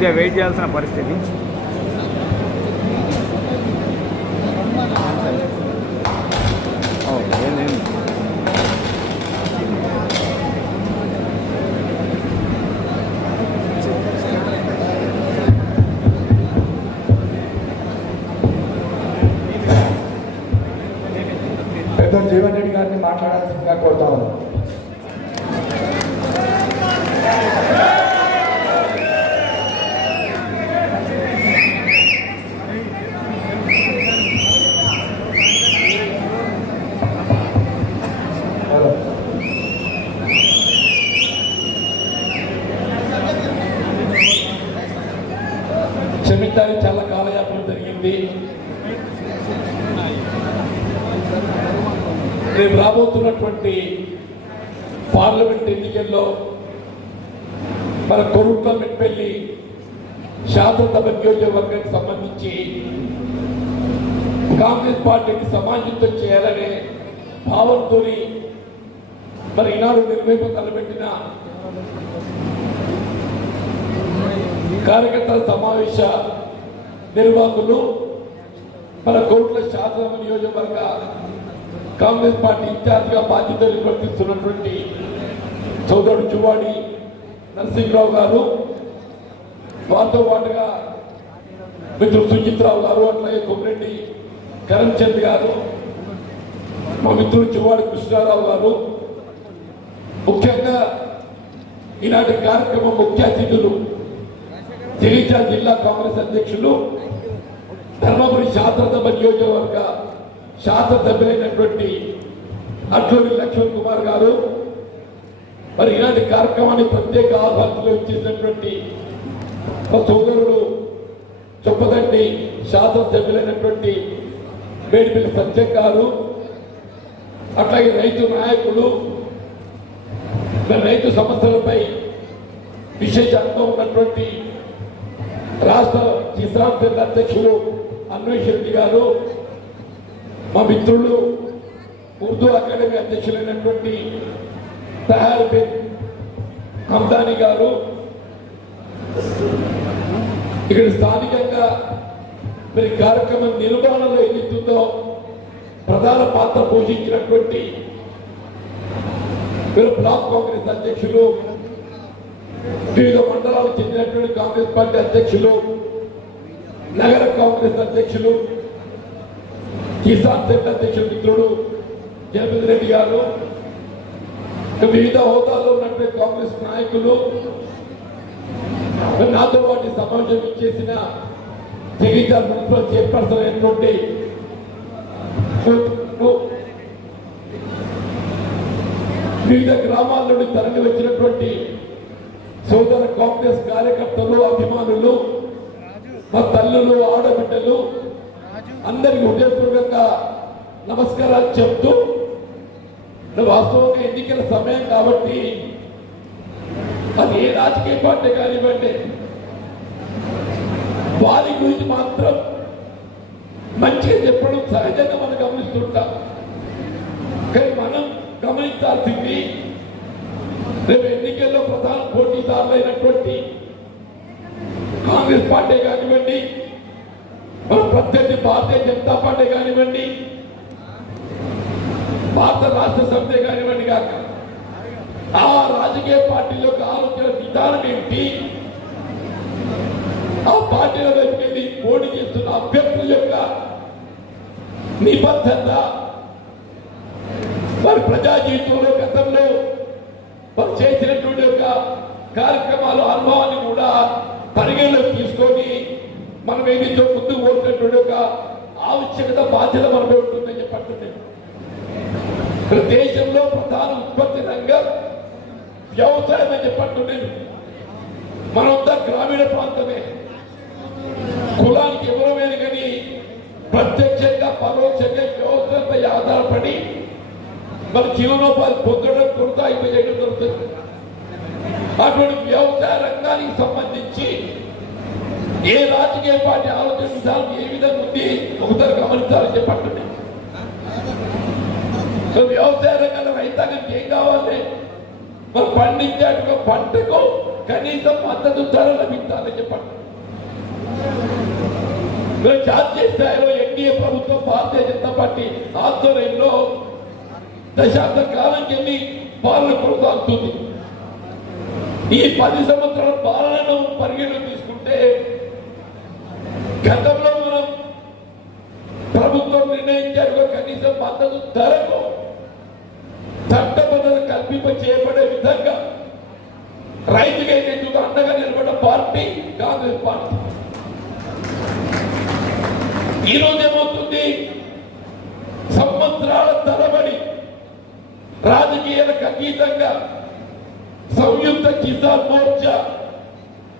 కొద్దిగా వెయిట్ చేయాల్సిన పరిస్థితి. పెద్ద జీవన్ రెడ్డి గారిని మాట్లాడాల్సిందిగా కోరుతా ఉన్నాను. క్షమించాలి, చాలా కాలయాపన జరిగింది. రేపు రాబోతున్నటువంటి పార్లమెంట్ ఎన్నికల్లో మన కొరుట్ల మెట్పల్లి శాసనసభ నియోజకవర్గానికి సంబంధించి కాంగ్రెస్ పార్టీని సమాజంతో చేయాలనే భావంతో మరి ఈనాడు నిర్వహణ తలపెట్టిన కార్యకర్తల సమావేశ నిర్వాహకులు మన కోట్ల శాసనసభ నియోజకవర్గ కాంగ్రెస్ పార్టీ ఇన్ఛార్జిగా బాధ్యతలు నిర్వర్తిస్తున్నటువంటి సోదరుడు జువాడి నరసింహరావు గారు, వారితో పాటుగా మిత్రుడు సుజిత్రావు గారు, అట్లాగే కొమ్మిరెడ్డి కరణ్చంద్ గారు, మా మిత్రుడు జువాడి కృష్ణారావు గారు, ముఖ్యంగా ఈనాటి కార్యక్రమం ముఖ్య అతిథులు జగిత్యాల జిల్లా కాంగ్రెస్ అధ్యక్షులు ధర్మపురి శాసనసభ నియోజకవర్గ శాసనసభ్యులైనటువంటి అట్లూరి లక్ష్మణ్ కుమార్ గారు, మరి ఇలాంటి కార్యక్రమాన్ని ప్రత్యేక ఆహ్వానంలో ఇచ్చేసినటువంటి మా సోదరుడు చొప్పదండి శాసనసభ్యులైనటువంటి మేడిపల్లి సత్యం గారు, అట్లాగే రైతు నాయకులు, రైతు సమస్యలపై విశేష అనుభవం ఉన్నటువంటి రాష్ట్ర కిసాన్ సెల్ అధ్యక్షులు అన్వేష్ రెడ్డి గారు, మా మిత్రులు ఉర్దూ అకాడమీ అధ్యక్షులైనటువంటి తహార్ బిన్ హమ్దాని గారు, ఇక్కడ స్థానికంగా మరి కార్యక్రమం నిర్వహణలో ఏదైతుందో ప్రధాన పాత్ర పోషించినటువంటి బ్లాక్ కాంగ్రెస్ అధ్యక్షులు, వివిధ మండలాలకు చెందినటువంటి కాంగ్రెస్ పార్టీ అధ్యక్షులు, నగర కాంగ్రెస్ అధ్యక్షులు, కిసాన్ సెల్ అధ్యక్షుడు మిత్రుడు జగన్ రెడ్డి గారు, వివిధ హోదాల్లో ఉన్నటువంటి కాంగ్రెస్ నాయకులు, నాతో పాటు సమావేశం ఇచ్చేసిన జగిత్యాల మున్సిపల్ చైర్పర్సన్ అయినటువంటి వివిధ గ్రామాల నుండి తరలి వచ్చినటువంటి సోదర కాంగ్రెస్ కార్యకర్తలు, అభిమానులు, మా తల్లులు, ఆడబిడ్డలు అందరికి హృదయపూర్వకంగా నమస్కారాలు చెప్తూ, వాస్తవంగా ఎన్నికల సమయం కాబట్టి అది ఏ రాజకీయ పార్టీ కానివ్వండి వారి గురించి మాత్రం మంచిగా చెప్పడం సహజంగా మనం గమనిస్తుంటాం. కానీ మనం గమనించాల్సింది రేపు ఎన్నికల్లో ప్రధాన పోటీదారులైనటువంటి కాంగ్రెస్ పార్టీ కానివ్వండి, మన ప్రత్యర్థి భారతీయ జనతా పార్టీ కానివ్వండి, భారత రాష్ట్ర సమితి కానివ్వండి కాక ఆ రాజకీయ పార్టీలకు ఆలోచన విధానం ఏమిటి, ఆ పార్టీల వైపు పోటీ చేస్తున్న అభ్యర్థుల యొక్క నిబద్ధత, వారి ప్రజా జీవితంలో గతంలో వారు చేసినటువంటి యొక్క కార్యక్రమాలు, అనుభవాన్ని కూడా పరిగణలోకి తీసుకొని మనం ఏదైతే ముందుకు పోతున్నటువంటి ఒక ఆవశ్యకత, బాధ్యత మనపై ఉంటుందని చెప్పంటున్నాను. దేశంలో ప్రధాన ఉత్పత్తి రంగం వ్యవసాయం అని చెప్పంటున్నాను. మనంతా గ్రామీణ ప్రాంతమే, కులానికి ఎవరమైన కానీ ప్రత్యక్షంగా పరోక్షంగా వ్యవసాయంపై ఆధారపడి మన జీవనోపాధి పొందడం, కొనసాగింపజేయడం జరుగుతుంది. అటువంటి వ్యవసాయ రంగానికి సంబంధించి ఏ రాజకీయ పార్టీ ఆలోచన విధానం ఏ విధంగా ఉంది ఒకసారి గమనించాలని చెప్పండి. వ్యవసాయ రంగంలో రైతాంగానికి ఏం కావాలి, మనం పండించే పంటకు కనీసం మద్దతు ధర లభించాలని చెప్పండి. జాతీయ స్థాయిలో ఎన్డీఏ ప్రభుత్వం భారతీయ జనతా పార్టీ ఆధ్వర్యంలో దశాబ్ద కాలం చెంది పాలన కొనసాగుతుంది. ఈ 10 సంవత్సరాల పాలనను పరిగణలోకి తీసుకుంటే గతంలో మనం ప్రభుత్వం నిర్ణయించారు కనీసం మద్దతు ధరకు చట్టబద్ధత కల్పింప చేయబడే విధంగా రైతుకైతే అండగా నిలబడ్డ పార్టీ కాంగ్రెస్ పార్టీ. ఈరోజు ఏమవుతుంది, సంవత్సరాల తరబడి రాజకీయాలకు అతీతంగా సంయుక్త కిసాన్ మోర్చా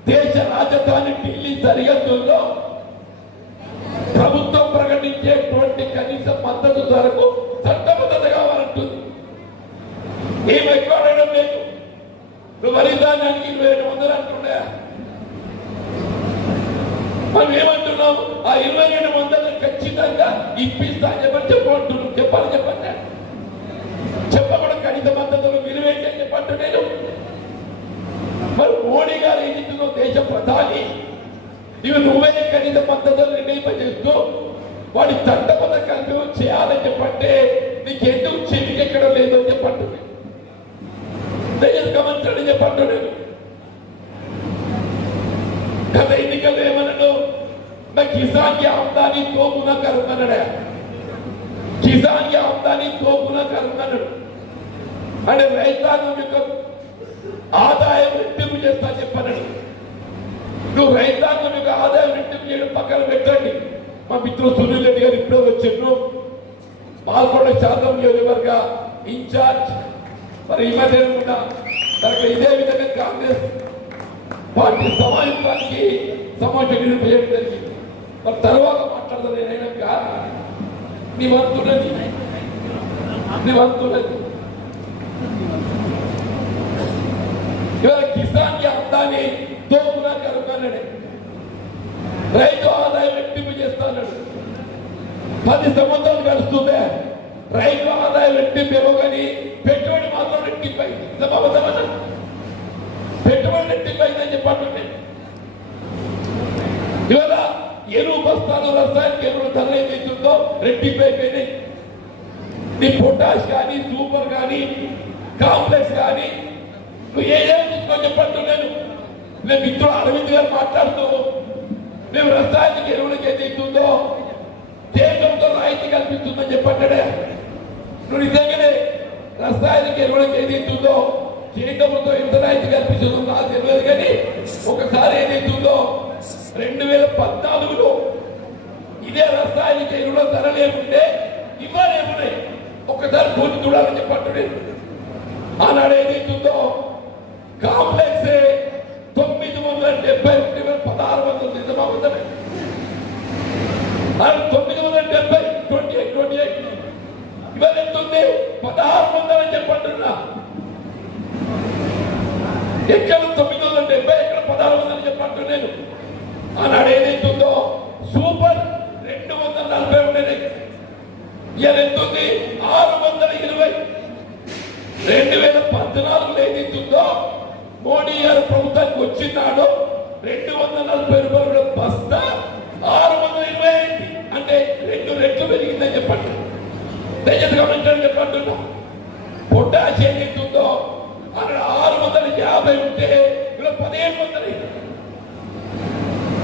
దేశ రాజధాని ఢిల్లీ సరిహద్దుల్లో ప్రభుత్వం ప్రకటించేటువంటి కనీస మద్దతు ధరకు చట్టబద్ధత కావాలంటుంది. ఏం ఎక్కువ అడగడం లేదు. నువ్వు వరి ధాన్యానికి 2700 అంటున్నా, మనం ఏమంటున్నాం, ఆ 2700 ఖచ్చితంగా ఇప్పిస్తా చెప్పని చెప్పంటున్నాం. చెప్పాలి చెప్పకుండా కనీస మద్దతులు విలువేంటి అని చెప్పంటు నేను. మరి మోడీ గారు ఏం చెప్తున్నావు, దేశ ప్రధాని ఇవి నువ్వే కనీస మద్దతులు నిర్ణయింపజేస్తూ వాడి చట్టబద్ధ కల్పన చేయాలని చెప్పంటే నీకెందుకు చెవికెక్కడం లేదు అని చెప్పంటుంది. దయచేసి గమనించండి చెప్పంటు నేను. గత ఎన్నికలు ఏమన్నాడు, కిసాన్ కి ఆమ్దానీ తో గుణ కరుమన్నాడు. కిసాన్ కి ఆమ్దానీ తో గుణ కరుమన్నాడు అంటే రైతాంగం యొక్క ఆదాయం రెట్టింపు చేస్తా చెప్పన్నాడు. నువ్వు రైతాంగం యొక్క ఆదాయం రెట్టింపు చేయడం పక్కన పెట్టండి. మా మిత్రుడు సునీల్ రెడ్డి గారు ఇప్పుడే వచ్చిండ్రు, పాల్గొండ శాతం నియోజకవర్గ ఇన్ఛార్జ్. మరి ఈ మధ్య ఇదే విధంగా కాంగ్రెస్ పార్టీ సమావేశానికి సమావేశం చేయడం జరిగింది. మరి తర్వాత మాట్లాడతాను నేనైనాక నీ వంతున్నది ఇవాళ కిసాన్ కి ఆదాన్ని తోపుగా కనుగొన్నాడే, రైతు ఆదాయం రెట్టింపు చేస్తాడు. 10 సంవత్సరాలు గడుస్తుందే రైతు ఆదాయం రెట్టింపు ఏమో కానీ పెట్టుబడి మాత్రం రెట్టింపు అయింది. పెట్టుబడి రెట్టింపు అయిందని చెప్పండి. ఇవాళ ఎరువు బస్తాలు రసాయనిక ఎరువుల ధరలు ఏదైతుందో రెట్టింపు అయిపోయినాయి. నీ పొటాష్ కానీ సూపర్ కానీ కాంప్లెక్స్ కానీ నువ్వు ఏదేమి తీసుకొని చెప్పండి. నేను మిత్రుడు అరవింద్ గారు మాట్లాడుతూ మేము రసాయనిక ఎరువులకు ఏదైతుందో కేంద్రంతో రాయితీ కల్పిస్తుందని చెప్పంటాడే. నువ్వు నిజంగానే రసాయనిక ఎరువులకు ఏదైతుందో కేంద్రంతో ఎంత రాయితీ కల్పిస్తుందో నాకు తెలియదు, కానీ ఒకసారి ఏదైతుందో 2014లో ఇదే రసాయనిక ఎరువుల ధరలు ఏముంటే ఇవాళ ఏమున్నాయి ఒకసారి పోటీ చూడాలని చెప్పండి. ఆనాడు ఏదైతుందో కాంప్లెక్స్ 970 1600 నిజమవుతుంది. 970 28 ఇవాళ ఎంతుంది 1600 అని చెప్పంటున్నా. ఎక్కడ 970 ఎక్కడ 1600 అని చెప్పంటు నేను. ఆనాడు ఏదైతుందో సూపర్ 240 ఉండేది, ఇవాళ ఎంతుంది 620. 2014లో ఏదైతుందో మోడీ గారు ప్రభుత్వానికి వచ్చినాడు 240 రూపాయల బస్తా 620 అంటే 2 రెట్లు పెరిగిందని చెప్పండి. దయచేసి గమనించండి చెప్పంటున్నా. పొటాష్ ఏదైతుందో అక్కడ 650 ఉంటే ఇలా 1700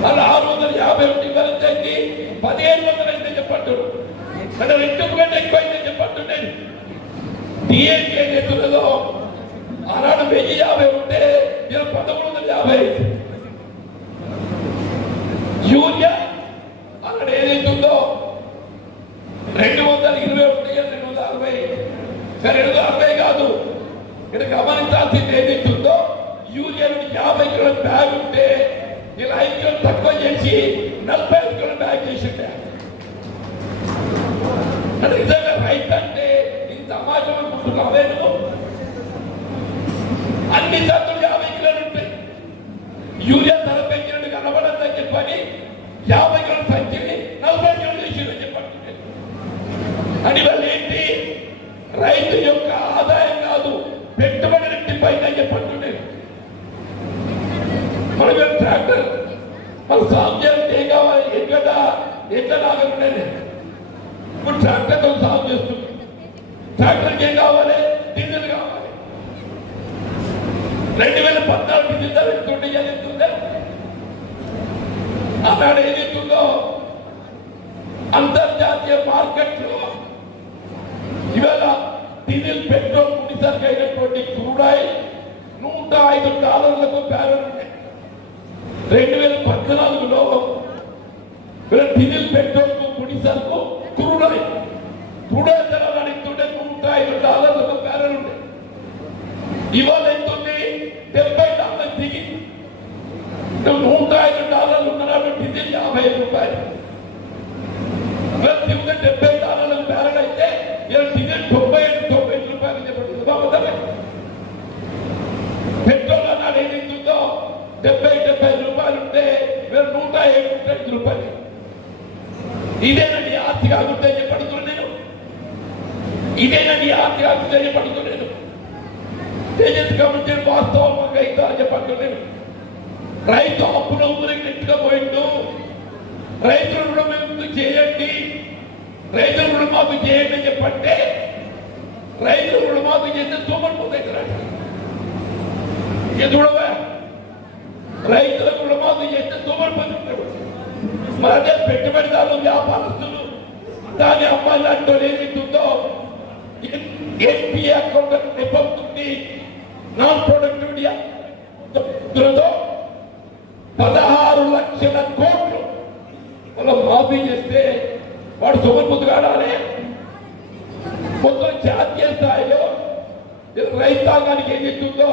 అలా 650 ఉంటే ఇవ్వాలంటే 1700 అయితే చెప్పంటు. అంటే 2 కంటే ఎక్కువ అయితే చెప్పంటు. నేను డిఏపీ ఏదైతున్నదో ఆనాడు 1050 ఉంటే ఇలా 1150. యూరియా అక్కడ ఏదైతుందో 220 ఉంటే 260. సరే 260 కాదు, ఇక్కడ గమనించాల్సింది ఏదైతుందో యూరియా 50 కిలోల బ్యాగ్ ఉంటే ఇలా 5 కిలోలు తక్కువ చేసి 45 కిలోల బ్యాగ్ చేసి అంటే నిజంగా రైతు అంటే ఇంత సమాజం అనుకుంటున్నావే నువ్వు. అన్ని సంతులు 50 కిలోలు ఉంటాయి. యూరియా ధర పెంచినట్టు కనబడద్దని చెప్పని 50 కిలోల సంచిని 40 కిలోలు చేసి చెప్పండి. అని వాళ్ళు ఏంటి, రైతు యొక్క ఆదాయం కాదు పెట్టుబడి రెట్టింపైందని చెప్పండి. సాగు చేస్తే ఏం కావాలి? ఎట్లా లాగలుండేది? ఇప్పుడు ట్రాక్టర్తో సాగు చేస్తుంది. ట్రాక్టర్కి ఏం కావాలి? డీజిల్ కావాలి. 2014 డీజిల్ ధర ఎంతుంటే ఎంతుందే? ఆనాడు ఏదైతుందో అంతర్జాతీయ మార్కెట్లో ఇవాళ డీజిల్ పెట్రోల్ ముడిసరికి అయినటువంటి క్రూడ్ ఆయిల్ $105 బ్యారెల్ ఉన్నాయి. 2014లో డీజిల్ పెట్రోల్ ముడిసరుకు క్రూడ్ ఆయిల్ ధరలు అడుగుతుంటే $105 బ్యారెల్ ఉన్నాయి. ఇవాళ ఎంతుంది? $70 దిగి $105 ఉన్నప్పుడు డీజిల్ ₹50. దిగుతే $70 బ్యారెల్ అయితే డీజిల్ ₹95 చెప్పండి బాగుంటుంది. పెట్రోల్ అన్నాడు ఏదైతుందో ₹70 ఉంటే ₹105. ఇదేనండి ఆర్థిక అభివృద్ధి చెప్పడుతున్నాను నేను. ఇదేనండి ఆర్థిక అభివృద్ధి చెప్పడుతున్నాను. తేజస్ కమిటీ వాస్తవంగా ఇద్దామని చెప్పడుతున్నాను. రైతు అప్పుల ఊరికి నెట్టుకపోయిండు. రైతుల రుణమాఫీ చేయండి, రైతుల రుణమాఫీ చేయండి అని చెప్పంటే రైతులు రుణమాఫీ చేస్తే సోమరిపోతాయి. చూడవా, రైతులకు రుణమాఫీ చేస్తే సోమరిపోతాడు. మరి అదే పెట్టుబడిదారులు వ్యాపారస్తులు దాని అమ్మాయిలు అంటూ ఏదైతుందో ఎన్పిఏ అకౌంట్ నిబంధుంది నాన్ ప్రొడక్టివిటీ 16 లక్షల కోట్లు అలా మాఫీ చేస్తే వాడు సోమరిపోతు కాడాలి. మొత్తం జాతీయ స్థాయిలో రైతాంగానికి ఏం చెప్తుందో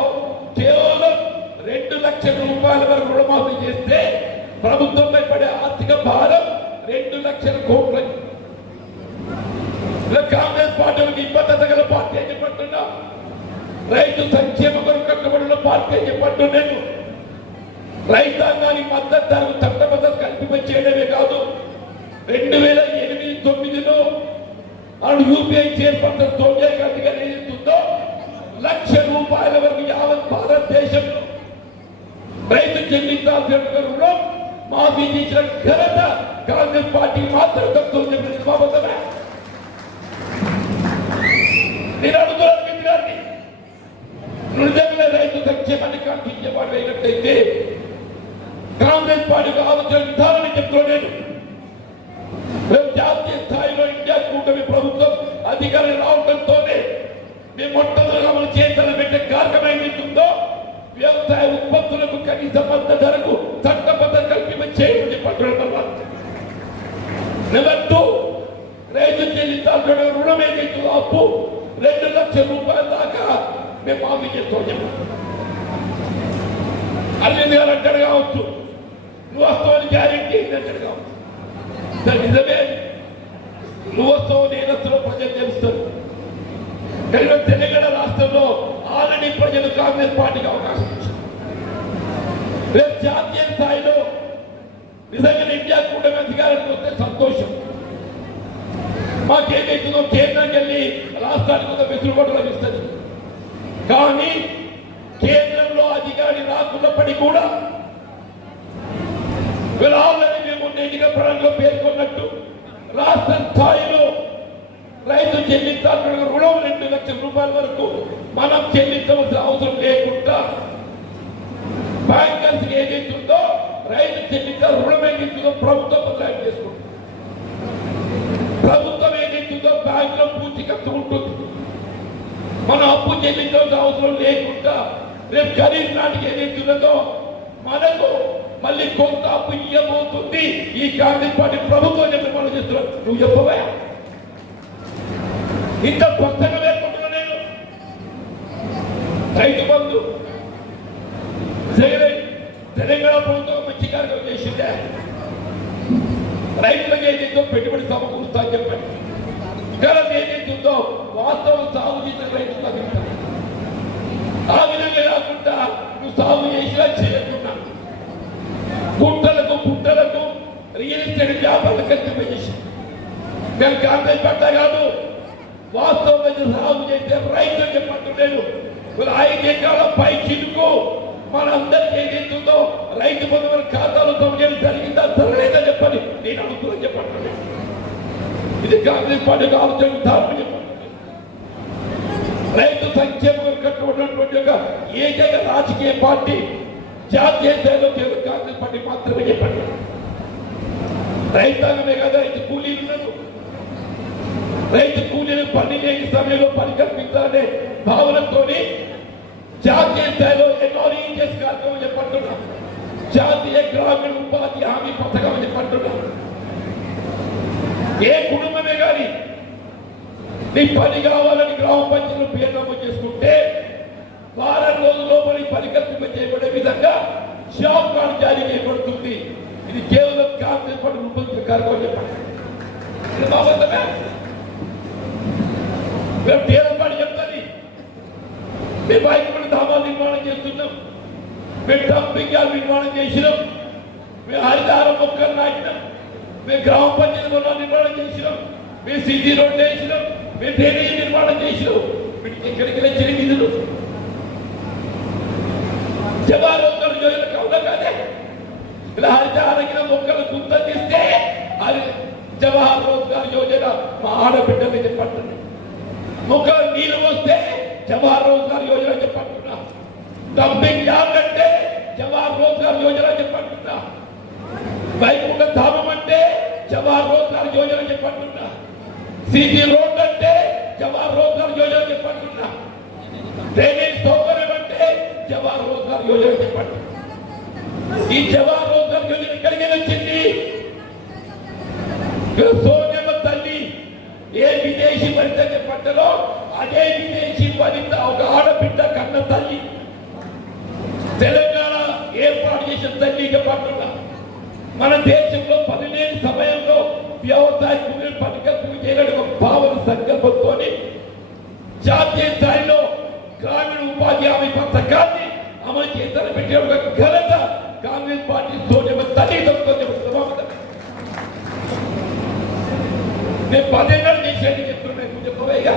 కేవలం ₹2 లక్షల వరకు రుణమాఫీ చేస్తే ప్రభుత్వంపై పడే ఆర్థిక భారం 2 లక్షల కోట్లు. కాంగ్రెస్ పార్టీకి నిబద్ధత గల పార్టీ అని చెప్పంటున్నా. రైతు సంక్షేమ కొరకు కట్టుబడిన పార్టీ అని చెప్పంటున్నాను. రైతాంగానికి మద్దతు ధరకు చట్టబద్ధత కల్పించేయడమే కాదు, 2008-9లో యూపీఐ చైర్పర్సన్ సోనియా గాంధీ గారు ఏదైతుందో ₹1,00,000 వరకు యావత్ భారతదేశంలో రైతు చెల్లించాల్సిన రుణం మాఫీ చేసిన ఘనత కాంగ్రెస్ పార్టీ మాత్రం దక్కుతుంది. నేను అడుగుతున్నాను మిత్రులు గారిని, నిజంగా రైతు సంక్షేమాన్ని కల్పించేవాడు అయినట్టయితే కాంగ్రెస్ పార్టీకి ఆలోచన విధానాన్ని చెప్తున్నాను. జాతీయ స్థాయిలో ఇండియా కూటమి ప్రభుత్వం అధికారం రావడంతోనే మేము మొట్టమొదటిగా మనం చేతలు పెట్టే కార్యక్రమం ఏమైతుందో వ్యవసాయ ఉత్పత్తులకు కనీస మద్దతు ధరకు చట్టబద్ధత కల్పించేయమని పట్టడం. నెంబర్ 2, రైతు చెల్లించాల్సిన రుణం ఏదైతుందో అప్పు ₹2 లక్షల దాకా మేము మాఫీ చేస్తాం. అరవింద్ గారు అంటాడు కావచ్చు, నువ్వు వస్తావని గ్యారెంటీ అంటాడు కావచ్చు. నిజమే, నువ్వు వస్తావు నేను వస్తావు ప్రజలు తెలుస్తారు. కానీ తెలంగాణ రాష్ట్రంలో ఆల్రెడీ ప్రజలు కాంగ్రెస్ పార్టీకి అవకాశం ఇచ్చారు. రేపు జాతీయ స్థాయిలో నిజంగా ఇండియా కూటమి అధికారానికి వస్తే సంతోషం. మాకేదైతుందో కేంద్రానికి వెళ్ళి రాష్ట్రానికి కొంత వెసులుబాటు లభిస్తుంది. కానీ కేంద్రంలో అధికారి రాకున్నప్పటికీ కూడా ఆల్రెడీ మేము ఎన్నికల ప్రణాళికలో పేర్కొన్నట్టు రాష్ట్ర స్థాయిలో రైతు చెల్లించాల్సిన రుణం ₹2 లక్షల వరకు మనం చెల్లించవలసిన అవసరం లేకుండా బ్యాంకర్స్ ఏదైతుందో రైతు చెల్లించాలి రుణం ఏదైతుందో ప్రభుత్వం బదలాయింపు చేసుకుంటుంది. ప్రభుత్వం ఏదైతుందో బ్యాంక్ లో పూర్తి ఖర్చు ఉంటుంది. మనం అప్పు చెల్లించాల్సిన అవసరం లేకుండా రేపు ఖరీఫ్ నాటికి ఏదైతున్నదో మనకు మళ్ళీ కొంత అప్పు ఇవ్వబోతుంది ఈ కాంగ్రెస్ పార్టీ ప్రభుత్వం చెప్పి మనం చేస్తున్నాం. నువ్వు చెప్పవా? ఇంత స్పష్టంగా లేకుండా నేను రైతు బంధు తెలంగాణ ప్రభుత్వం మంచి కార్యక్రమం చేసిందే. రైతులకు ఏదైతే పెట్టుబడి సమకూరుస్తా అని చెప్పండి. కానీ ఏదైతుందో వాస్తవం సాగు చేసిన రైతులు తగ్గుతారు. ఆ విధంగా కాకుండా నువ్వు సాగు చేసినా చేయకుండా గుట్టలకు పుట్టలకు రియల్ ఎస్టేట్ వ్యాపారాలు కల్పించేసి మేము కాంగ్రెస్ పట్ల కాదు వాస్తవంగా సాగు చేస్తే రైతులు చెప్పంటున్నాను. 5 ఎకరాల పై చిలుకు మనందరికీ ఏదైతుందో రైతు బంధువుల ఖాతాలో జమ చేయడం జరిగిందా జరగలేదా చెప్పండి. నేను అనుకున్నా చెప్పండి. ఇది కాంగ్రెస్ పార్టీకి ఆలోచన విధానం చెప్పండి. రైతు సంక్షేమం కట్టుకున్నటువంటి ఒక ఏకైక రాజకీయ పార్టీ జాతీయ స్థాయిలో కాంగ్రెస్ పార్టీ మాత్రమే చెప్పండి. రైతాంగమే కదా రైతు కూలీలు రైతు కూలీలు పని లేని సమయంలో పని కల్పించాలనే భావనతో జాతీయ స్థాయిలో ఎన్నో రీచెస్ కార్యక్రమం చెప్పంటున్నాం. జాతీయ గ్రామీణ ఉపాధి హామీ పథకం చెప్పంటున్నాం. ఏ కుటుంబమే కానీ నీ పని కావాలని గ్రామ పంచాయతీలు పేరు నమోదు చేసుకుంటే వారం రోజుల్లో మరి పని కల్పింప చేయబడే విధంగా జాబ్ కార్డు జారీ చేయబడుతుంది. ఇది కేవలం కాంగ్రెస్ పార్టీ రూపొందించిన కార్యక్రమం చెప్పండి. ఇది బాగుందమే మేము టీఆర్ఎస్ పార్టీ చెప్తుంది. మేము బైక్ ధామాలు నిర్మాణం చేస్తున్నాం. మేము డంపింగ్ యార్డ్ నిర్మాణం చేసినాం. మేము హరితహారం మొక్కలు నాటినాం. మేము గ్రామ పంచాయతీ నిర్మాణం చేసినాం. మేము సిటీ రోడ్డు వేసినాం. మేము డ్రైనేజీ నిర్మాణం చేసినాం. వీటికి ఎక్కడికి వచ్చిన నిధులు జవాహర్ రోజ్గార్ యోజన కావుదా కాదే. ఇలా హరితహారగిన మొక్కలు గుర్తిస్తే అది జవహర్ రోజ్గార్ యోజన మా ఆడబిడ్డలు చెప్పండి. మొక్కలు నీళ్ళు వస్తే జవహర్ రోజ్గార్ యోజన చెప్పంటున్నా. డంపింగ్ యార్డ్ అంటే జవహర్ రోజ్గార్ యోజన చెప్పంటున్నా. వైకుంఠ ధామం అంటే జవహర్ రోజ్గార్ యోజన చెప్పంటున్నా. సిటీ రోడ్ అంటే జవహర్ రోజ్గార్ యోజన చెప్పంటున్నా. డ్రైనేజ్ సౌకర్యం అంటే జవహర్ రోజ్గార్ యోజన చెప్పండి. ఈ జవహర్ రోజ్గార్ యోజన ఎక్కడికి వచ్చింది? సోనియమ్మ తల్లి ఏ విదేశీ వనిత చెప్పట్టలో అదే విదేశీ వనిత ఒక ఆడబిడ్డ కన్న తల్లి తెలంగాణ ఏర్పాటు చేసిన తల్లి చెప్పట్టున్నా. మన దేశంలో పని లేని సమయంలో వ్యవసాయ కూలీలు పని కల్పన చేయాలని ఒక భావన సంకల్పంతో జాతీయ స్థాయిలో గ్రామీణ ఉపాధి హామీ పథకాన్ని అమలు చేయాలని పెట్టే ఒక ఘనత కాంగ్రెస్ పార్టీ సోనియమ్మ తల్లి చెప్తున్నా. నేను 10 ఏళ్ళు చేసేది చెప్తున్నాను. చెప్పవేగా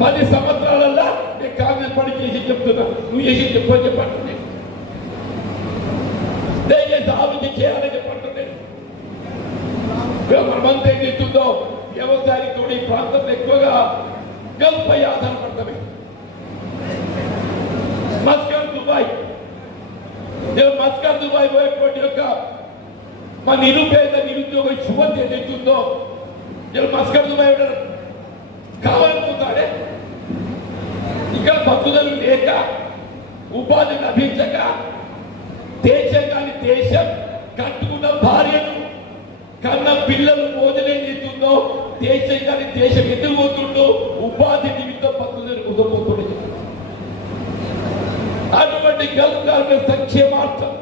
10 సంవత్సరాలల్లా నేను కాంగ్రెస్ పార్టీ చేసి చెప్తున్నా. నువ్వు చేసి చెప్పండి. దయచేసి ఆలోచన చేయాలని చెప్పంటున్నాను. మనమంతా ఏం చేస్తుందో వ్యవసాయంతో ఈ ప్రాంతంలో ఎక్కువగా గల్ఫ్ పై ఆధారపడతామే. మస్కట్ దుబాయ్ పోయేటువంటి యొక్క మా నిరుపేద నిరుద్యోగ యువత ఏదైతుందో మస్కట్ దుబాయ్ కావాలనుకుంటాడే. ఇక్కడ పట్టుదల లేక ఉపాధి లభించక దేశం కాని దేశం కట్టుకున్న భార్యను కన్న పిల్లలు మోదలేతుందో దేశం కాని దేశం ఎందుకు పోతుండో ఉపాధి నిమిత్తం పట్టుదల కుదరపోతుండే. అటువంటి గల్ఫ్ కార్మిక సంక్షేమార్థం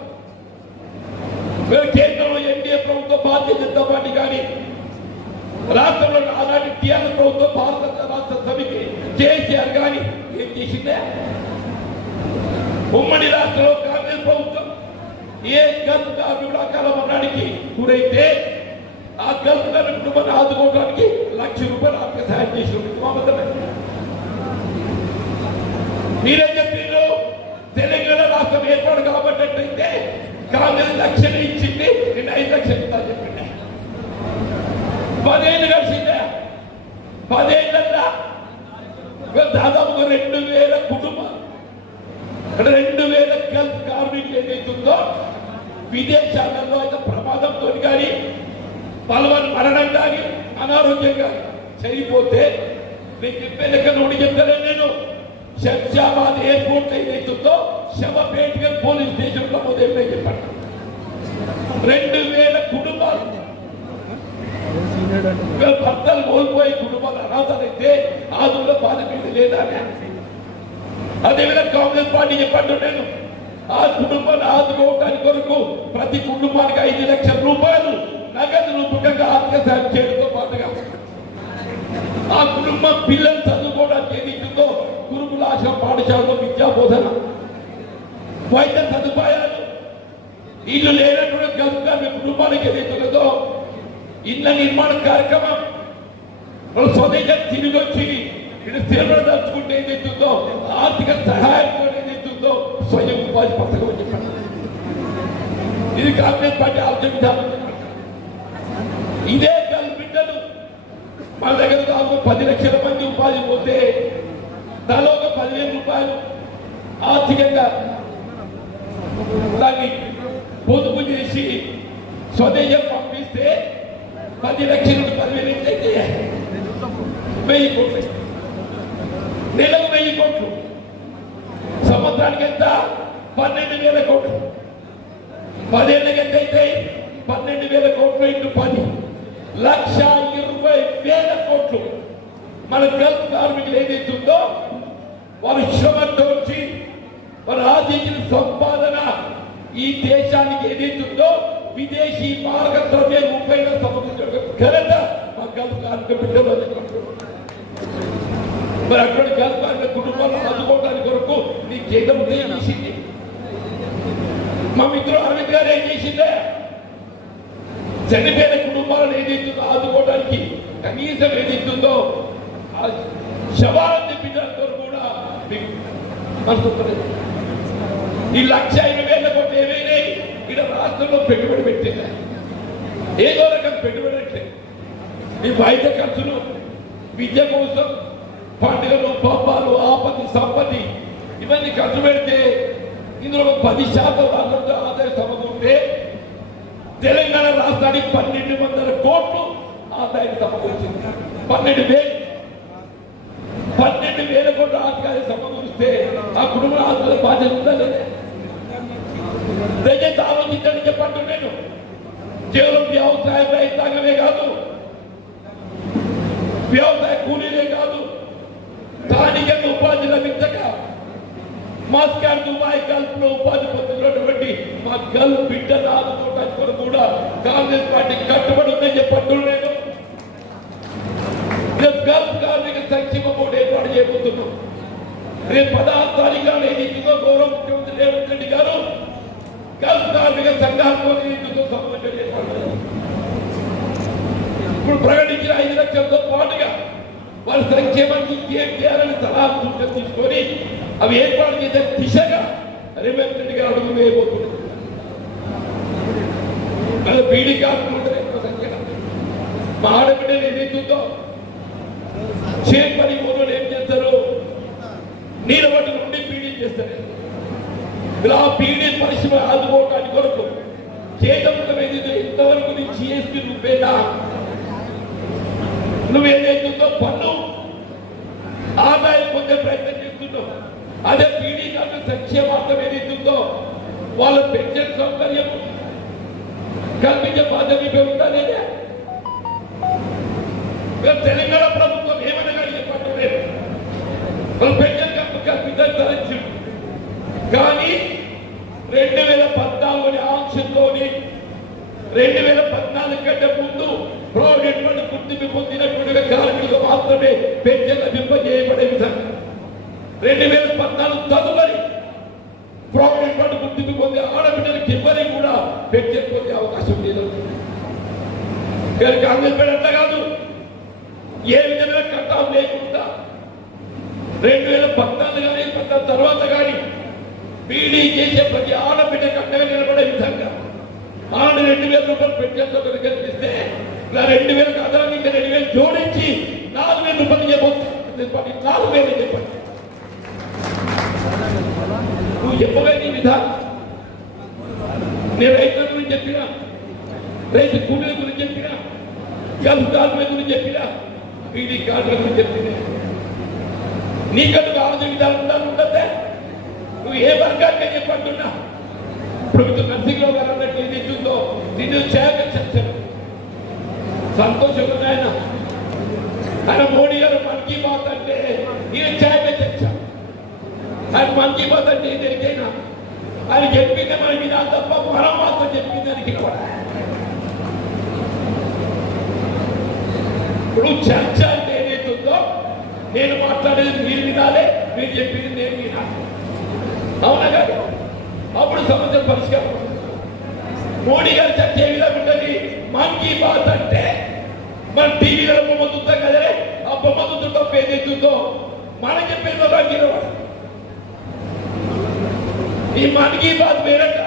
కేంద్రంలో ఎన్డీఏ ప్రభుత్వం భారతీయ జనతా పార్టీ కానీ రాష్ట్రంలో ఆనాటి టీఆర్ఎస్ ప్రభుత్వం భారత రాష్ట్ర సమితి కేసీఆర్ కానీ ఏం చేసిందే? ఉమ్మడి రాష్ట్రంలో కాంగ్రెస్ ప్రభుత్వం ఏ గల్ఫ్ కార్మికుడు అకాల మరణానికి గురైతే ఆ గల్ఫ్ కార్మిక కుటుంబాన్ని ఆదుకోవడానికి ₹1,00,000 ఆర్థిక సహాయం చేసిన మీరేం చెప్పారు? తెలంగాణ రాష్ట్రం ఏర్పాటు కాబట్టయితే కాంగ్రెస్ 1,00,000 ఇచ్చింది, నేను 5 లక్షలు ఇస్తా చెప్పింది. 10 ఏళ్ళు కలిసిందా? 10 ఏళ్ళన్నా దాదాపు 2,000 కుటుంబాలు 2,000 గల్ఫ్ కార్మికులు ఏదైతుందో విదేశాలలో అయితే ప్రమాదంతో కానీ పలువురు మరణం కానీ అనారోగ్యం కానీ చనిపోతే మీకు చెప్పే లెక్క నోటి చెప్తానే. నేను శంషాబాద్ ఎయిర్పోర్ట్ ఏదైతుందో శవపేట పోలీస్ స్టేషన్ లో ఉదయం చెప్పాను. 2,000 కుటుంబాలు భర్తలు కోల్పోయే కుటుంబాలు అనాథలైతే ఆదుల్లో బాధ మీద లేదా? అదేవిధంగా కాంగ్రెస్ పార్టీ చెప్పంటున్నాను. ఆ కుటుంబాన్ని ఆదుకోవడానికి కొరకు ప్రతి కుటుంబానికి ₹5 లక్షల నగదు రూపకంగా ఆర్థిక సాయం చేయడంతో పాటుగా ఆ కుటుంబం పిల్లలు చదువుకోవడానికి ఏదైతుందో గురుకుల ఆశ్రమ పాఠశాలలో విద్యా బోధన, వైద్య సదుపాయాలు, ఇల్లు లేనటువంటి గల్ఫ్ కార్మిక కుటుంబానికి ఏదైతుందో ఇళ్ల నిర్మాణ కార్యక్రమం, స్వదేశం తిరిగి వచ్చి స్థిరపడదలుచుకుంటే ఏదైతుందో ఆర్థిక సహాయం ఏదైతుందో ఏదైతుందో స్వయం ఉపాధి పథకం అని చెప్పండి. ఇది కాంగ్రెస్ పార్టీ ఆలోచన విధానం. ఇదే బిడ్డలు మన దగ్గర దాదాపు 10 లక్షల మంది ఉపాధి పోతే దానిలో ఒక 10,000 రూపాయలు ఆర్థికంగా దాన్ని పొదుపు చేసి స్వదేశం పంపిస్తే 10 లక్షల 10,000 అయితే 1000 కోట్లు, నెలకు 1000 కోట్లు, సంవత్సరానికి ఎంత 12,000 కోట్లు, 10 ఏళ్ళకి ఎంత అయితే 12,000 కోట్లు ఇంటూ 10 1,20,000 కోట్లు. మన గల్ఫ్ కార్మికులు ఏదైతుందో వారు శ్రమతో వచ్చి వారు ఆర్జించిన సంపాదన ఈ దేశానికి ఏదైతుందో విదేశీ మారక ద్రవ్య రూపాయల సమకూర్చిన ఘనత మా గల్ఫ్ కార్మిక బిడ్డలు. మరి అటువంటి గల్ఫ్ కార్మిక కుటుంబాలను అందుకోవడానికి కొరకు నీ కేంద్రం ఏం చేసింది? మా మిత్రుడు అరవింద్ గారు ఏం చేసిందే? చనిపోయిన కుటుంబాలను ఏదైతుందో ఆదుకోవడానికి కనీసం ఏదైతుందో శవాలను తెప్పించడంతో కూడా మనసు ఈ 1,20,000 కోట్లు ఏమైనా ఇక్కడ రాష్ట్రంలో పెట్టుబడి పెట్టేదా? ఏదో రకం పెట్టుబడి అంటే ఈ వైద్య ఖర్చులు, విద్య కోసం, పండుగలు, పబ్బాలు, ఆపత్తి, సంపత్తి ఇవన్నీ ఖర్చు పెడితే ఇందులో 10% రాష్ట్రంలో ఆదాయం సమకూరితే తెలంగాణ రాష్ట్రానికి 1,200 కోట్లు ఆదాయం సమకూర్చింది. 12,000 కోట్ల ఆదాయం సమకూరిస్తే ఆ కుటుంబ ఆదాయ బాధ్యత ఉందా లేదా? దయచేసి ఆలోచించండి చెప్పండి. నేను కేవలం వ్యవసాయం రైతాంగమే కాదు, వ్యవసాయ కూలీలే కాదు, స్థానికంగా ఉపాధి లభించక మాస్కార్ దుబాయ్ గల్ఫ్ లో ఉపాధి పొందుతున్నటువంటి మా గల్ఫ్ బిడ్డలు ఆదుకోవడానికి కూడా కాంగ్రెస్ పార్టీ కట్టుబడి ఉందని చెప్పంటున్నాను. నేను గల్ఫ్ కార్మిక సంక్షేమ బోర్డు ఏర్పాటు చేయబోతున్నాం. రేపు 16 తారీఖున ఏదైతుందో గౌరవ ముఖ్యమంత్రి రేవంత్ రెడ్డి గారు గల్ఫ్ కార్మిక సంఘాలతో సమావేశం ఏర్పాటు. ఇప్పుడు ప్రకటించిన 5 లక్షలతో పాటుగా వారి సంక్షేమానికి ఏం చేయాలని సలహా సూచన తీసుకొని అవి ఏర్పాటు చేసే దిశగా రేవంత్ రెడ్డి గారు అడుగులు వేయబోతున్నారు. బీడీ కార్మికులు సంఖ్య మా ఆడబిడ్డలు ఏదైతుందో చేపని మూడు ఏం చేస్తారు? నీళ్ళ పట్టు నుండి బీడీ చేస్తారు. ఇలా బీడీ పరిశ్రమ ఆదుకోవడానికి కొరకు కేంద్రం ఏదైతే ఇంతవరకు నీ జిఎస్టీ రూపేనా నువ్వేదైతుందో పన్ను ఆదాయం పొందే ప్రయత్నం చేస్తున్నావు. అదే బీడీ కార్మిక సంక్షేమార్థం ఏదైతుందో వాళ్ళ పెన్షన్ సౌకర్యం కల్పించే బాధ్యత మీపై ఉందా లేదా? తెలంగాణ ప్రభుత్వం ఏమైనా కానీ చెప్పండి, వాళ్ళ పెన్షన్ కల్పించాలని కానీ 2014 ఆంక్షతో 2014 కంటే ముందు ప్రైవేట్ గుర్తింపు పొందినటువంటి కార్మికులకు మాత్రమే పెన్షన్ లభింపజేయబడే విధంగా 2014 తదుపరి ప్రైవేట్ గుర్తింపు పొందే ఆడబిడ్డలకు ఎవరి కూడా పెన్షన్ పొందే అవకాశం లేదు. కాంగ్రెస్ పేరు అట్లా కాదు. ఏ విధంగా కట్టాం లేకుండా 2014 కానీ 14 తర్వాత కానీ బీడీ చేసే ప్రతి ఆడబిడ్డ కట్టగా నిలబడే విధంగా ఆడ 2,000 రూపాయలు పెన్షన్తో కల్పిస్తే 2,000 అదనంగా ఇంకా 2,000 జోడించి 4,000 రూపాయలు చెప్పండి. 4,000 చెప్పండి. నువ్వు చెప్పవే నీ విధానం. నేను రైతుల గురించి చెప్పినా, రైతు కూలీల గురించి చెప్పినా, గల్ఫ్ కార్మికుల గురించి చెప్పినా, బీడీ కార్మికుల గురించి చెప్పినా నీకంటూ ఆలోచన విధానం ఉండదే. నువ్వు ఏ వర్గానికి చెప్పంటున్నా ప్రభుత్వం నర్సింగ్లో గారు అన్నట్టు ఏది ఇస్తుందో నిన్ను చేయక చర్చలు సంతోషంగా ఆయన మోడీ గారు మన్ కీ బాత్ అంటే నేను చేయక చర్చ. ఆయన మన్ కీ బాత్ అంటే ఏదైనా ఆయన చెప్పిందే మనకి వినాలి తప్ప మనం మాత్రం చెప్పింది దానికి ఇప్పుడు చర్చ అంటే ఏదైతుందో నేను మాట్లాడేది మీరు వినాలి, మీరు చెప్పింది నేను వినాలి. అవునా కాదు? అప్పుడు సమస్య పరిష్కారం. మోడీ గారు చర్చ ఏ విధంగా ఉంటుంది? మన్ కీ బాత్ అంటే మన టీవీలో బొమ్మ చూస్తాం కదా, ఆ బొమ్మ చూస్తుంటో ఏదైతుందో మనం చెప్పేది ఈ మనకి బాధ వేరట.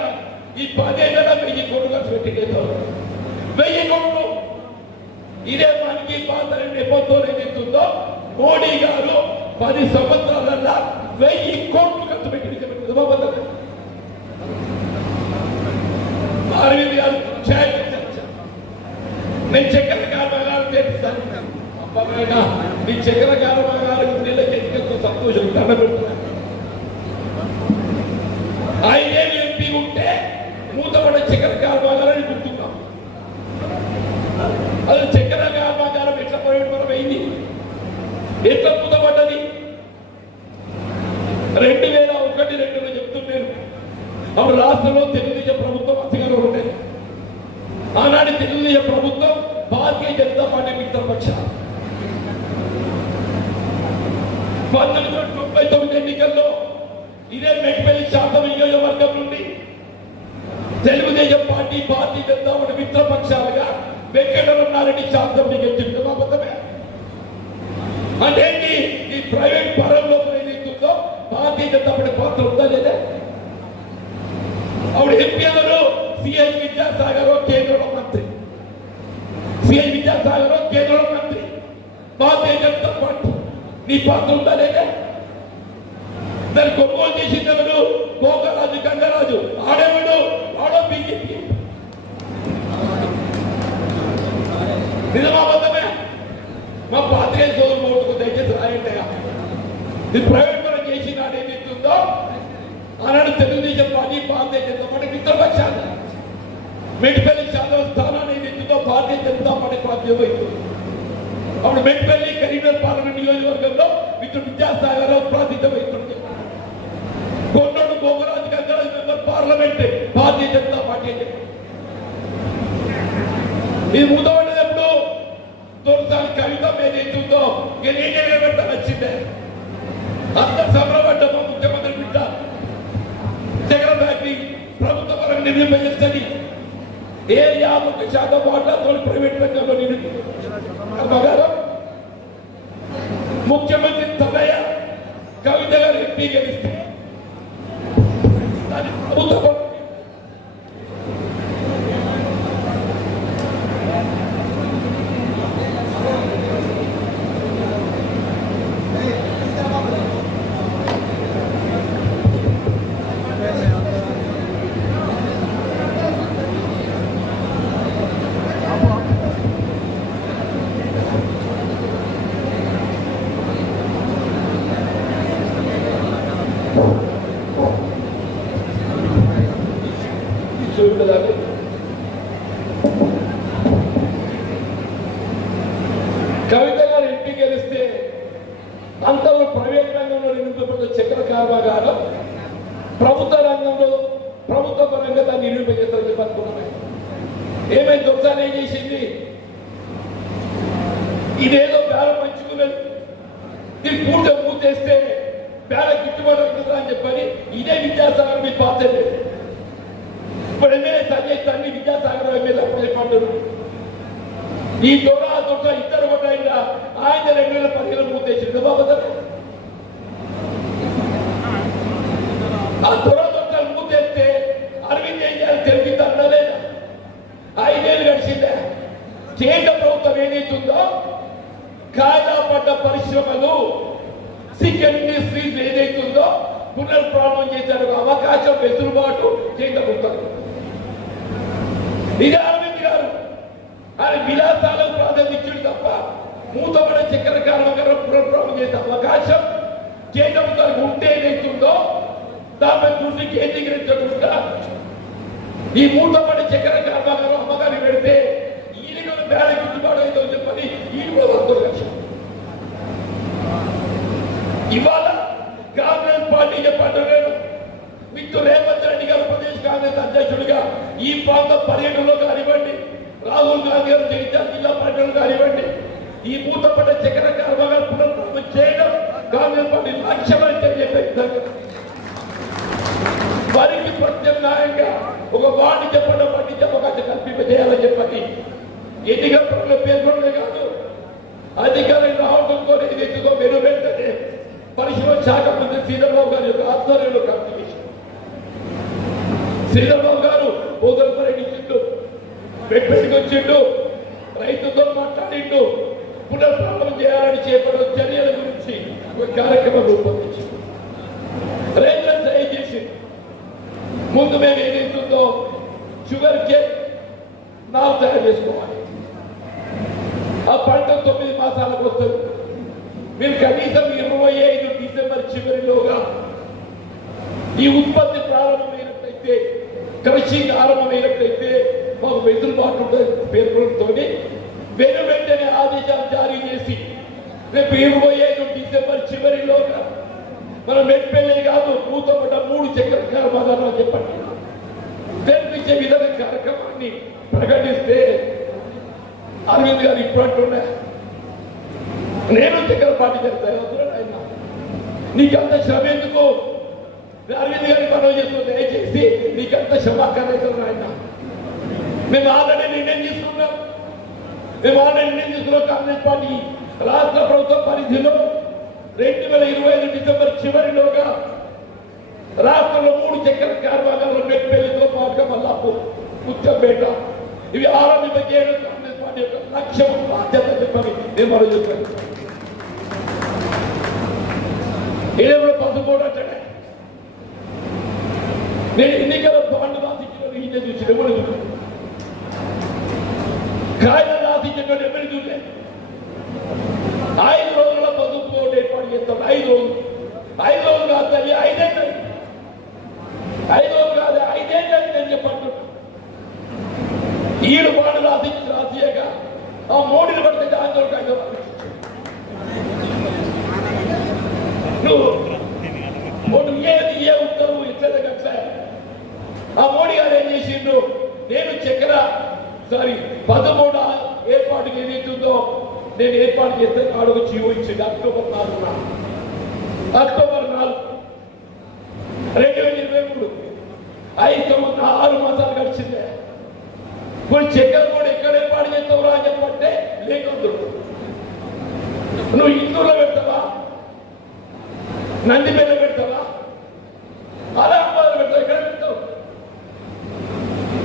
ఈ 10 ఏళ్ళ 1000 కోట్లు ఖర్చు పెట్టికేస్తారు. 1000 కోట్లు. ఇదే మనకి బాధ నెపంతో ఏదైతుందో మోడీ గారు 10 సంవత్సరాలల్లా 1000 కోట్లు ఖర్చు పెట్టి అరవింద్ గారు నేను చక్కెర కర్మాగారం చేపిస్తాను. అప్పమైనా నీ చక్కెర కర్మాగారం నెలకి ఎందుకు సంతోషం దండబెడుతున్నా. 5 ఏళ్ళు ఎంపీ ఉంటే మూతపడ్డ చక్కెర కర్మాగారాన్ని గుర్తున్నాం. అది చక్కెర కర్మాగారం ఎట్లా పరిణామం అయింది, ఎట్లా మూతపడ్డది? 2001-2లో చెప్తున్నాను. అప్పుడు రాష్ట్రంలో తెలుగుదేశం ప్రభుత్వం అధికారంలో ఉండేది. ఆనాటి తెలుగుదేశం ప్రభుత్వం భారతీయ జనతా పార్టీ మిత్రపక్షాలు 1999 ఎన్నికల్లో ఇదే మెట్పల్లి శాతం నియోజకవర్గం నుండి తెలుగుదేశం పార్టీ భారతీయ జనతా పార్టీ మిత్రపక్షాలుగా వెంకటరమణారెడ్డి శాతం గెలిచింది. అబద్ధమే. అంటే ఈ ప్రైవేట్ పరంలో ఏదైతుందో భారతీయ జనతా పార్టీ పాత్ర ఉందా లేదా? అప్పుడు ఎంపీ ఎవరు? సిఐ విద్యాసాగర్ కేంద్రంలో మంత్రి. సిఐ విద్యాసాగర్ కేంద్రంలో మంత్రి. భారతీయ జనతా పార్టీ నీ పాత్ర ఉందా లేదా? దాన్ని కొనుగోలు చేసింది ఎవరు? గోకరాజు గంగరాజు. ఆడేవాడు ఆడో బీజేపీ. నిజమాబద్ధమే. మా పాత్రే సోదరు ఓటుకు దయచేసి రాయండి. ఇది ప్రైవేట్ పరం చేసి నాడు ఏదైతుందో ఆనాడు తెలుగుదేశం పార్టీ భారతీయ జనతా పార్టీ మిత్రపక్షాలు మెట్పల్లి శాతం స్థానాన్ని ఏదైతుందో భారతీయ జనతా పార్టీ ప్రాతినిధ్యం. అప్పుడు మెట్పల్లి కరీంనగర్ పార్లమెంట్ నియోజకవర్గంలో మిత్రుడు విద్యాసాగర్ ప్రాతినిధ్యం వహిస్తుంది. కొన్నోడు Gokaraju Gangaraju member parliament Bharatiya Janata party. ఇది మూతపడ్డది ఎప్పుడు? తొలిసారి కవిత ఏదైతుందో ఇక నేనే పెడతా వచ్చిందే. అందరు సంబరపడ్డామా ముఖ్యమంత్రి బిడ్డ చక్కెర ఫ్యాక్టరీ ప్రభుత్వ పరంగా నిర్మింపజేస్తుంది. ఏ 51% వాటాతో ప్రైవేట్ రంగంలో కర్మాగారం. ముఖ్యమంత్రి తనయ్య కవిత గారు ఎంపీ గెలిస్తే ప్రభుత్వ కవిత గారు ఎంపీ గెలిస్తే అంతలో ప్రైవేట్ రంగంలో నిర్మింపబడిన చక్కెర కర్మాగారం ప్రభుత్వ రంగంలో ప్రభుత్వ పరంగా దాన్ని నిర్మింపజేస్తారని చెప్పి అనుకున్నాను. ఏమైంది? దొరసారి ఏం చేసింది? ఇదేదో బేర పంచుకున్నది, దీన్ని పూర్తిగా మూసేస్తే బేర గిట్టుబాటు అవుతుందా అని చెప్పని ఇదే విద్యాసాగర్ మీ పాత్ర. ఇప్పుడు ఎమ్మెల్యే సంజయ్ తల్లి విద్యాసాగర్ ఎమ్మెల్యే చెప్పంటారు. ఈ దొర ఇద్దరు కూడా ఆయన 2015 మూసేసింది. ఆ దొర మూసేస్తే అరవింద్ ఏం చేయాలి? తెలిపిద్దా లేదా? 5 ఏళ్ళు గడిచిందే. కేంద్ర ప్రభుత్వం ఏదైతుందో కాయలా పడ్డ పరిశ్రమలు చికెన్ ఇండస్ట్రీస్ ఏదైతుందో పునర్ప్రారంభం చేశారు. అవకాశం వెసులుబాటు కేంద్ర ప్రభుత్వం. ఇదే అరవింద్ గారు ఆయన విలాసాలకు ప్రాధాన్యతడు తప్ప మూతపడే చక్కెర కర్మాగారం పునర్ప్రారంభం చేసే అవకాశం కేంద్ర ప్రభుత్వానికి ఉంటే ఏదైతుందో దానిపై దృష్టి కేంద్రీకరించకుండా ఈ మూతపడే చక్కెర కర్మాగారం అమ్మకాన్ని పెడితే ఈయన బేడ గిట్టుబాటు అవుతుందని చెప్పని ఈయన కూడా వర్గం లక్ష్యం. ఇవాళ కాంగ్రెస్ పార్టీ చెప్పంటున్నాను. మిత్రుడు రేవంత్ రెడ్డి గారు ప్రదేశ్ కాంగ్రెస్ అధ్యక్షుడిగా ఈ ప్రాంత పర్యటనలో కానివ్వండి, రాహుల్ గాంధీ గారు జగిత్యాల జిల్లా పర్యటనలో కానివ్వండి, ఈ మూతపడ్డ చక్కెర కర్మాగారం పునఃప్రారంభం చేయడం కాంగ్రెస్ పార్టీ లక్ష్యమని చెప్పే విధంగా వారికి ప్రత్యామ్నాయంగా ఒక వాణిజ్య పంట పండించే అవకాశం కల్పింపజేయాలని చెప్పని ఎన్నికల పనులు పేర్కొనలే కాదు, అధికారులు రావడంతో ఏదైతుందో వెను వెంటనే పరిశ్రమ శాఖ మంత్రి శ్రీధర్బాబు గారి యొక్క ఆధ్వర్యంలో కమిటీ శ్రీధర్బాబు గారు పోదలపరెడ్డి ఇచ్చిండు, పెట్టుబడికి వచ్చిండు, రైతులతో మాట్లాడిండు, పునఃప్రారంభం చేయాలని చేపట్టిన చర్యల గురించి ఒక కార్యక్రమం రూపొందించి రైతులను దయచేసి ముందు మేము ఏదైతుందో షుగర్ కేక్ నాలు తయారు చేసుకోవాలి. ఆ పంట 9 మాసాలకు వస్తుంది. మీరు కనీసం 25 డిసెంబర్ చివరిలోగా ఈ ఉత్పత్తి ప్రారంభమైనట్లయితే, కృషి ఆరంభమైనట్లయితే మాకు వెసులుబాటు పేర్కొనడంతో వెంటనే ఆదేశాలు జారీ చేసి రేపు 25 డిసెంబర్ చివరిలోగా మనం మెట్పెళ్ళి కాదు 103 చక్కెర కర్మాగారాలు చెప్పండి తెప్పించే విధంగా కార్యక్రమాన్ని ప్రకటిస్తే అరవింద్ గారు ఇప్పుడు అంటున్నా నేను చక్కెర పార్టీ చేస్తాను ఆయన నీకంత శ్రమ ఎందుకు? అరవింద్ గారిని మనం చేస్తూ దయచేసి నీకంత శ్రమాకరం ఆయన మేము ఆల్రెడీ నిర్ణయం తీసుకున్నాం. కాంగ్రెస్ పార్టీ రాష్ట్ర ప్రభుత్వ పరిధిలో 2025 డిసెంబర్ చివరిలోగా రాష్ట్రంలో 3 చక్కెర కర్మాగారాలు మెట్పల్లితో పాటుగా మల్లాపూర్, ముచ్చంపేట ఇవి ఆరంభింపజేయడం కాంగ్రెస్ పార్టీ యొక్క లక్ష్యం, బాధ్యత చెప్పని నేను మనం చెప్పాను. ఏదో పసుపోటు అంటాడే నేను ఎన్నికల బాండ్ రాసిచ్చిన ఈయన చూసి ఎవరు చూడాలి, కాయలు రాసిచ్చిన ఎవరు చూడలేదు. 5 రోజుల పసుపు ఓటు ఏర్పాటు చేస్తాం. 5 రోజులు కాదు, 5 ఏళ్ళు 5 రోజులు కాదు, 5 ఏళ్ళు నేను చెప్పంటున్నా. ఈడు బాండ్ రాసియక ఆ మోడీని పడితే ఆందోళన నువ్వు ఏ ఉత్తర్వు ఇట్లే కట్లే. ఆ మోడీ గారు ఏం చేసిండు? నేను చక్కెర 13 ఏర్పాటుకి ఏదైతుందో నేను ఏర్పాటు చేస్తే నాడుగు జీవో ఇచ్చింది అక్టోబర్ 4 2023 6 మాసాలు గడిచిందే. ఇప్పుడు చక్కెర కూడా ఎక్కడ ఏర్పాటు చేస్తావురా అని చెప్పంటే లేకొద్దు. నువ్వు ఇందూరులో పెడతావా, నందిపేట పెడతావా, అలహాబాద్ పెడతావు, ఎక్కడ పెడతావు?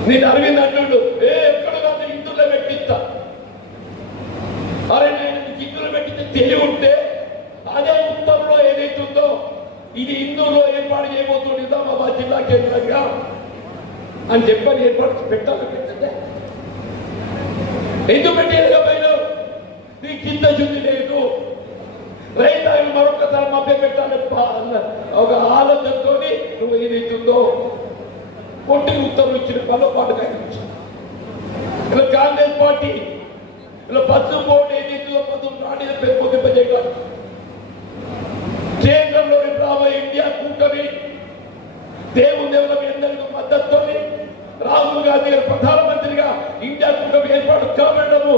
నేను అరవింద్ అంటుడు ఎక్కడ కాదు ఇందూరులో పెట్టిస్తా. అరే నేను ఇందూరులో పెట్టిస్తే తెలివి ఉంటే అదే ఉత్తరంలో ఏదైతుందో ఇది ఇందూరులో ఏర్పాటు చేయబోతుంది నిజామాబాద్ జిల్లా కేంద్రంగా అని చెప్పని ఏర్పాటు పెట్టాలి. పెట్టండి ఎందుకు పెట్టేది పైన నీకు కింద శుద్ధి లేదు. రైతాంగం మరొకసారి మభ్య పెట్టాలి ఒక ఆలోచనతో నువ్వు ఏదైతుందో కొట్టి ఉత్తర్వులు ఇచ్చిన పనులు పాటుగా ఇలా కాంగ్రెస్ పార్టీ ఇలా పసుపు బోర్డు ఏదైతుందో పసుపు నాణ్యత పెంపొందింపజేయగలరు. కేంద్రంలోని రాబోయే ఇండియా కూటమి దేవుని అందరికీ మద్దతుతో రాహుల్ గాంధీ గారు ప్రధానమంత్రిగా ఇండియా కూటమి ఏర్పాటు కాబడము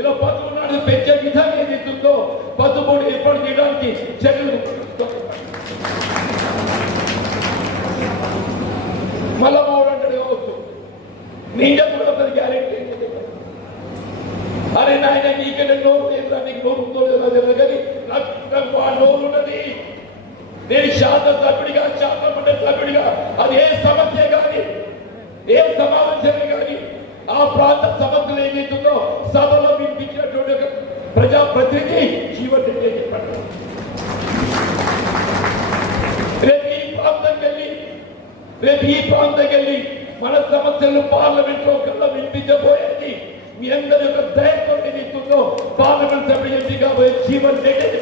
ఇలా పసుపు నాణ్యత పెంచే విధానం ఏదైతుందో పసుపు బోర్డు ఏర్పాటు చేయడానికి చర్యలు మళ్ళా మావాడంటాడు కావచ్చు. నేను కూడా ఒక గ్యారెంటీ అరే నాయన నీకంటే నోరు లేదా నీకు నోరు ఉందో లేదో తెలియదు కానీ నాకు ఆ నోరు ఉన్నది. నేను శాసన సభ్యుడిగా శాసనమండలి సభ్యుడిగా అది ఏ సమస్య కానీ ఏ సమావేశమే కానీ ఆ ప్రాంత సమస్యలు ఏదైతుందో సభలో వినిపించినటువంటి ఒక ప్రజాప్రతినిధి జీవన్ రెడ్డి చెప్పండి. రేపు ఈ ప్రాంతంకి వెళ్ళి మన సమస్యలను పార్లమెంట్ లో కల్లా వినిపించబోయేది మీ అందరి యొక్క దయతో ఏదైతుందో పార్లమెంట్ సభ్యులు కాబోయే జీవన్ రెడ్డి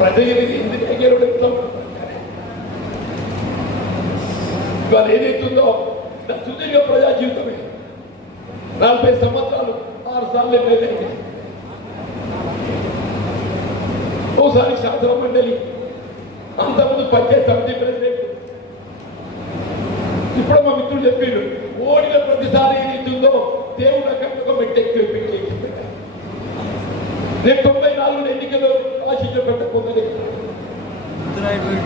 ప్రజలు ఎందుకు ఇవాళ ఏదైతుందో సుదీర్ఘ ప్రజా జీవితమే 40 సంవత్సరాలు 6 సార్లు ఎమ్మెల్యే, ఓసారి శాసన మండలి, అంతకుముందు పంచాయత్ సమితి ప్రెసిడెంట్. ఇప్పుడు మా మిత్రులు చెప్పారు ఓడిన ప్రతిసారి ఏదైతుందో దేవుడు అక్కడ మెట్టెక్కి నేను 94 ఎన్నికల్లో ఆశించిన పెట్టకపోతే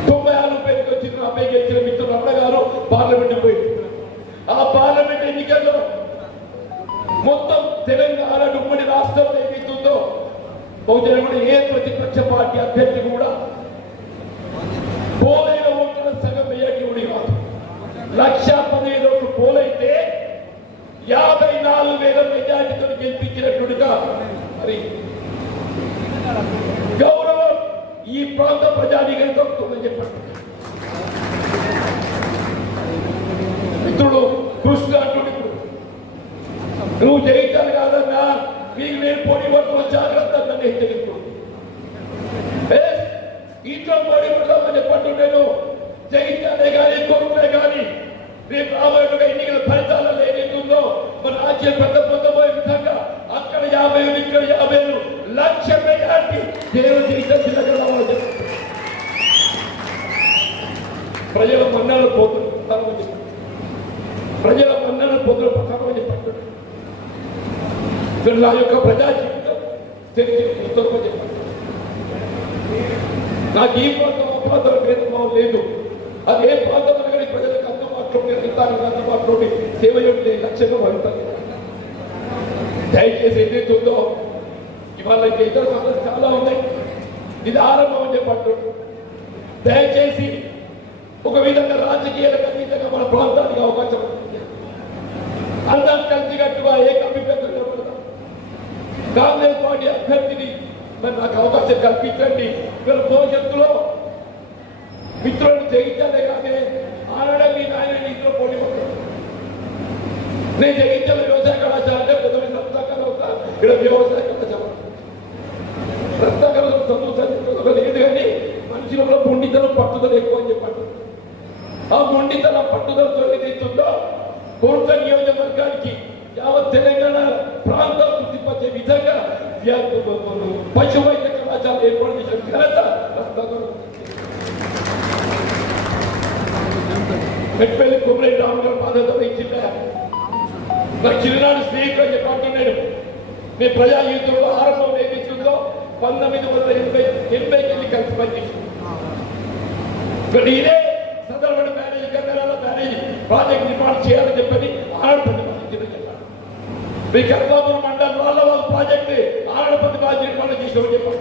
96 పేరుకి వచ్చిన అబ్బాయి గెలిచిన మిత్రులు అన్నగారు పార్లమెంట్ పోయి ఆ పార్లమెంట్ ఎన్నికల్లో మొత్తం తెలంగాణ ఉమ్మడి రాష్ట్రంలో ఏదైతుందో బహుజన కూడా ఏ ప్రతిపక్ష పార్టీ అభ్యర్థి కూడా పోలైన ఓట్ల సగం 1,15,000 పోలైతే 54,000 మెజార్టీతో గెలిపించినట్టుగా మరి గౌరవం ఈ ప్రాంత ప్రజానికైతే దొరుకుతుందని చెప్పండి. మిత్రుడు కృష్ణ అంటుడు, నువ్వు జయించాలి కాదన్నా, మీకు నేను పోటీ పడుతున్న జాగ్రత్త నన్ను హెచ్చరిస్తూ ఇంట్లో పోటీ పడతామని చెప్పంటున్నాను. జయించాలే కానీ కోరుకునే కానీ రేపు రాబోయే ఎన్నికల ఫలితాలలో ఏదైతుందో మన రాజ్యం పెద్ద పొందబోయే విధంగా అక్కడ 50 ఇక్కడ 50 లక్ష మెజార్టీ దేవుడు జయించాలని ప్రజల మన్నలు పోతున్నామని చెప్పి ప్రజల మన్నలు పొందుతామని చెప్పండి. నా యొక్క ప్రజా జీవితం తెలిసి పుస్తకం చెప్పండి. నాకు ఈ ప్రాంతం ఆ ప్రాంతం భేదభావం లేదు. అది ఏ ప్రాంతం కానీ ప్రజలకు అందుబాటులో సేవ యొక్క లక్ష్యంగా భావిస్తాను. దయచేసి ఏదైతే ఉందో ఇవాళ ఇంకా ఇతర సమస్యలు చాలా ఉన్నాయి. ఇది ఆరంభం అని చెప్పట్టు. దయచేసి ఒక విధంగా రాజకీయాలకు అతీతంగా మన ప్రాంతానికి అవకాశం ఉంటుంది. అందరం కలిసికట్టుగా ఏకాభిప్రాయంతో పడతాం. కాంగ్రెస్ పార్టీ అభ్యర్థిని మరి నాకు అవకాశం కల్పించండి. వీళ్ళ భవిష్యత్తులో మిత్రులను జయించాలే కానీ ఆనాడే మీ నాయన ఇంట్లో పోటీ పడతాడు. నేను జయించాల వ్యవసాయ కళాశాల అంటే పొద్దున్న రక్తాకాలం అవుతాను. ఇక్కడ వ్యవసాయ కళాశాల రక్తాకాలం చదువు లేదు కానీ మనిషిలో మొండితనం పట్టుదల ఎక్కువ అని చెప్పండి. ఆ మొండితనం పట్టుదలతో ఏదైతుందో కోట్ల నియోజకవర్గానికి యావత్ తెలంగాణ ప్రాంతం గుర్తింపచ్చే విధంగా పశు వైద్య కళాశాల ఏర్పాటు చేసిన ఘనత మెట్పల్లి కుమరేని రాము గారు బాధ్యత ఇచ్చిందా. నాకు చిరునాడు స్నేహితులు అని చెప్పంటున్నాను. మీ ప్రజా యుద్ధంలో ఆరంభం ఏదైతుందో 1980 కలిసి పనిచేసింది. ఇదే సందర్భంలో బ్యారేజ్ గంగరాల బ్యారేజ్ ప్రాజెక్ట్ నిర్మాణం చేయాలని చెప్పని ఆనాడు ప్రతిపాదించిందని చెప్పారు. మీ కర్తాపురం మండలం వాళ్ళ ప్రాజెక్ట్ ఆనాడు ప్రతిపాదించి నిర్మాణం చేసామని చెప్పారు.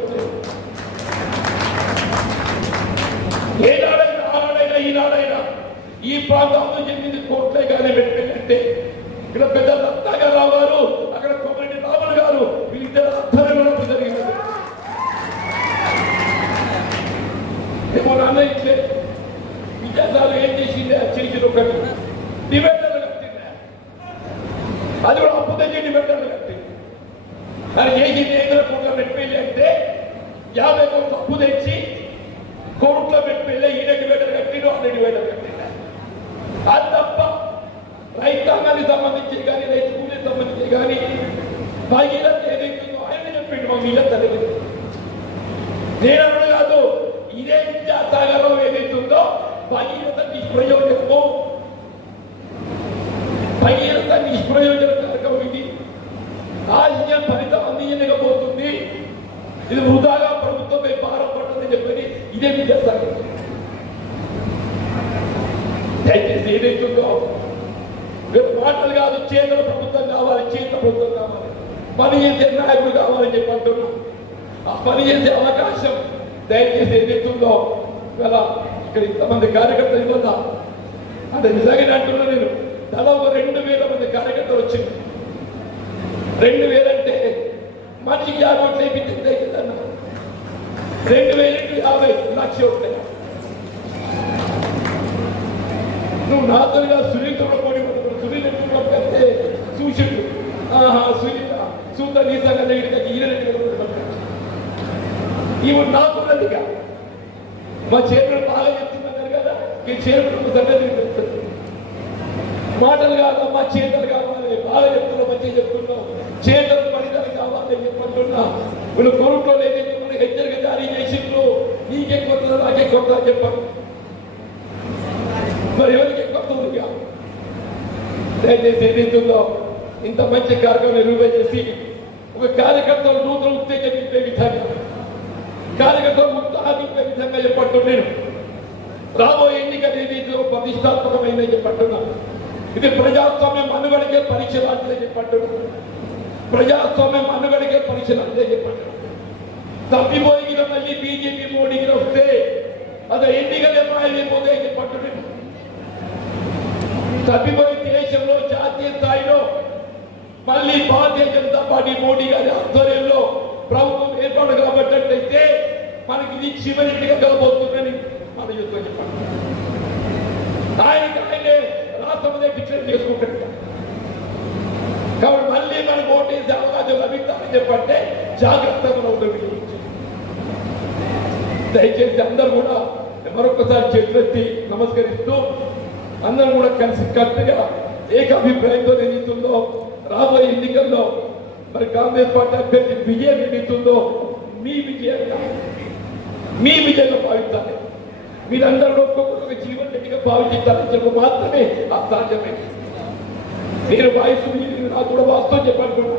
ఏనాడైనా ఆనాడైనా ఈనాడైనా ఈ ప్రాంతంలో చెందింది కోట్లే కానీ పెట్టిందంటే ఇక్కడ పెద్ద రత్నాకరరావు గారు, అక్కడ కొమ్మరెడ్డి రాములు గారు, వీళ్ళిద్దరు అర్థమే జరిగింది. ఏమో నాన్న ఇట్లే విద్యార్థులు ఏం చేసిందే చేసిన ఒకటి డిబేటర్లు కట్టిందా, అది కూడా అప్పు తెచ్చి డిబేటర్లు కట్టింది. అది చేసింది 5 కోట్ల మెట్పెళ్ళి అంటే 50 కోట్ల అప్పు తెచ్చి కోట్ల మెట్పెళ్ళి ఈయన డిబేటర్ కట్టిండు, అన్న డిబేటర్ కట్టిందా. అది తప్ప రైతాంగానికి సంబంధించి కానీ రైతు కూలీకి సంబంధించి కానీ భగీరథ ఏదైతుందో ఆయన చెప్పిండు. మా మీద తెలియదు నేను అన్నాడు కాదు. ఇదే విద్యాసాగరం ఏదైతుందో భగీరథ నిష్ప్రయోజనము, భగీరథ నిష్ప్రయోజన కార్యక్రమం ఇది. ఆశయ ఫలితం అందించలేకపోతుంది. ఇది వృధాగా ప్రభుత్వంపై భారం పడుతుందని చెప్పని ఇదే విద్యాసాగరం. దయచేసి ఏదైతుందో మాటలు కాదు, చేతుల ప్రభుత్వం కావాలి, చేతుల ప్రభుత్వం కావాలి, పని చేసే నాయకుడు కావాలని చెప్పి అంటున్నాం. ఆ పని చేసే అవకాశం దయచేసి ఏదైతుందో ఇవాళ ఇక్కడ ఇంతమంది కార్యకర్తలు ఇవ్వదా అంటే నిజంగానే అంటున్నా నేను. దాదాపు 2,000 మంది కార్యకర్తలు వచ్చింది. 2,000 అంటే మనిషికి 50 ఓట్లు వేయించింది అవుతుందన్న. 2,000 50 లక్ష ఓట్లే. నువ్వు నాతోగా సునీల్తో పోటీ పడుతున్నావు. సునీల్ ఎట్లుంటే చూసిండు, సునీల్ సూత నీసంగా దగ్గరికి ఈయన ఇవి నాకున్నదిగా. మా చైర్మన్ బాగా చెప్తున్నారు కదా, ఈ చైర్మన్ సంగతి మాటలు కాదు, మా చేతలు కావాలి. బాగా చెప్తున్నావు, మంచిగా చెప్తున్నావు. చేతలు పనితలు కావాలని చెప్పంటున్నా. వీళ్ళు కోర్టులో ఏదైతే మనకి హెచ్చరిక జారీ చేసిండ్రు. నీకే కొత్త నాకే కొత్త చెప్పాను. మరి ఎవరికి కొత్తగా దయచేసి ఏదైతుందో ఇంత మంచి కార్యక్రమం నిర్వహించేసి ఒక కార్యకర్తలు నూతన ఉత్తేజం నింపే విధంగా, కార్యకర్తలు ఉత్సాహింపే విధంగా చెప్పంటున్నాను. రాబోయే ఎన్నికలు ఏదైతే ప్రతిష్టాత్మకమైందని చెప్పంటున్నాను. ఇది ప్రజాస్వామ్యం మనుగడకే పరీక్ష లాంటిదని చెప్పంటున్నాను. ప్రజాస్వామ్యం మనుగడకే పరీక్ష లాంటిదని చెప్పంటున్నాను. తప్పిపోయి మళ్ళీ బీజేపీ మోడీకి వస్తే అది ఎన్నికలే మాయమైపోతాయని చెప్పంటున్నాను. తప్పిపోయి దేశంలో జాతీయ స్థాయిలో మళ్ళీ భారతీయ జనతా పార్టీ మోడీ గారి ఆధ్వర్యంలో ప్రభుత్వం ఏర్పాటు కాబట్టినట్లయితే మనకి ఇది చివరిగా కాబోతుందని మనం చూస్తూ చెప్పండి. ఆయనే రాష్ట్రంలో డిక్లేర్ చేసుకుంటాడు కాబట్టి మళ్ళీ మనకు ఓటేసే అవకాశం లభిస్తామని చెప్పంటే జాగ్రత్తగా ఉంటుంది. దయచేసి అందరూ కూడా మరొకసారి చేతులెత్తి నమస్కరిస్తూ అందరూ కూడా కలిసి కట్టుగా ఏకాభిప్రాయంతో ఏదైతుందో రాబోయే ఎన్నికల్లో మరి కాంగ్రెస్ పార్టీ అభ్యర్థి విజయం ఏదైతుందో మీ విజయంగా భావించాలి. మీరందరూ ఒక్కొక్కరు జీవన్ రెడ్డిగా భావించాలని చెప్పి మాత్రమే అసాధ్యమే. నేను వయసు నాకు కూడా వాస్తవం చెప్పాలనుకున్నా.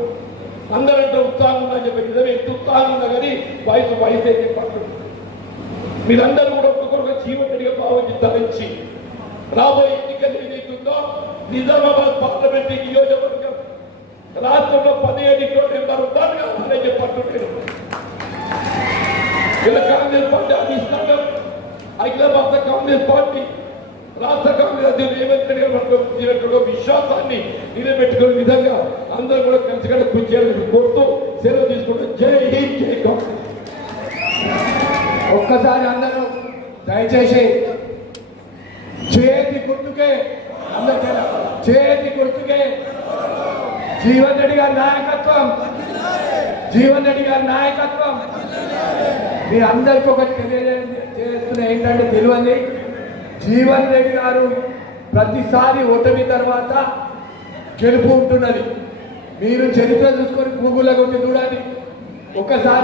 అందరంటే ఉత్సాహం ఉన్నా చెప్పి నిజమే ఎంత ఉత్సాహం ఉన్నా కానీ వయసు అయితే చెప్పాలనుకున్నా. మీరందరూ కూడా ఒక్కొక్కరుగా జీవన్ రెడ్డిగా భావించాలని రాబోయే ఎన్నికలు ఏదైతుందో నిజామాబాద్ పార్లమెంటరీ నియోజకవర్గం రాష్ట్రంలో 17 నెంబర్ 1 కావాలని చెప్పంటున్నాను. ఇలా కాంగ్రెస్ పార్టీ అధిష్టానం అఖిల భారత కాంగ్రెస్ పార్టీ రాష్ట్ర కాంగ్రెస్ అధ్యక్షుడు రేవంత్ రెడ్డి గారు విశ్వాసాన్ని నిలబెట్టుకునే విధంగా అందరూ కూడా కలిసికట్టు కృషి చేయాలని కోరుతూ సెలవు తీసుకుంటూ జై హింద్ జై కాంగ్రెస్. ఒక్కసారి అందరూ దయచేసి చేతి గుర్తుకే చేతి గుర్తుకే జీవన్ రెడ్డి గారి నాయకత్వం, జీవన్ రెడ్డి గారి నాయకత్వం. మీ అందరికీ ఒకటి తెలియజేస్తున్న ఏంటంటే తెలియంది, జీవన్ రెడ్డి గారు ప్రతిసారి ఓటమి తర్వాత గెలుపు ఉంటున్నది. మీరు చరిత్ర చూసుకొని గూగుల్లో కొట్టి చూడండి. ఒకసారి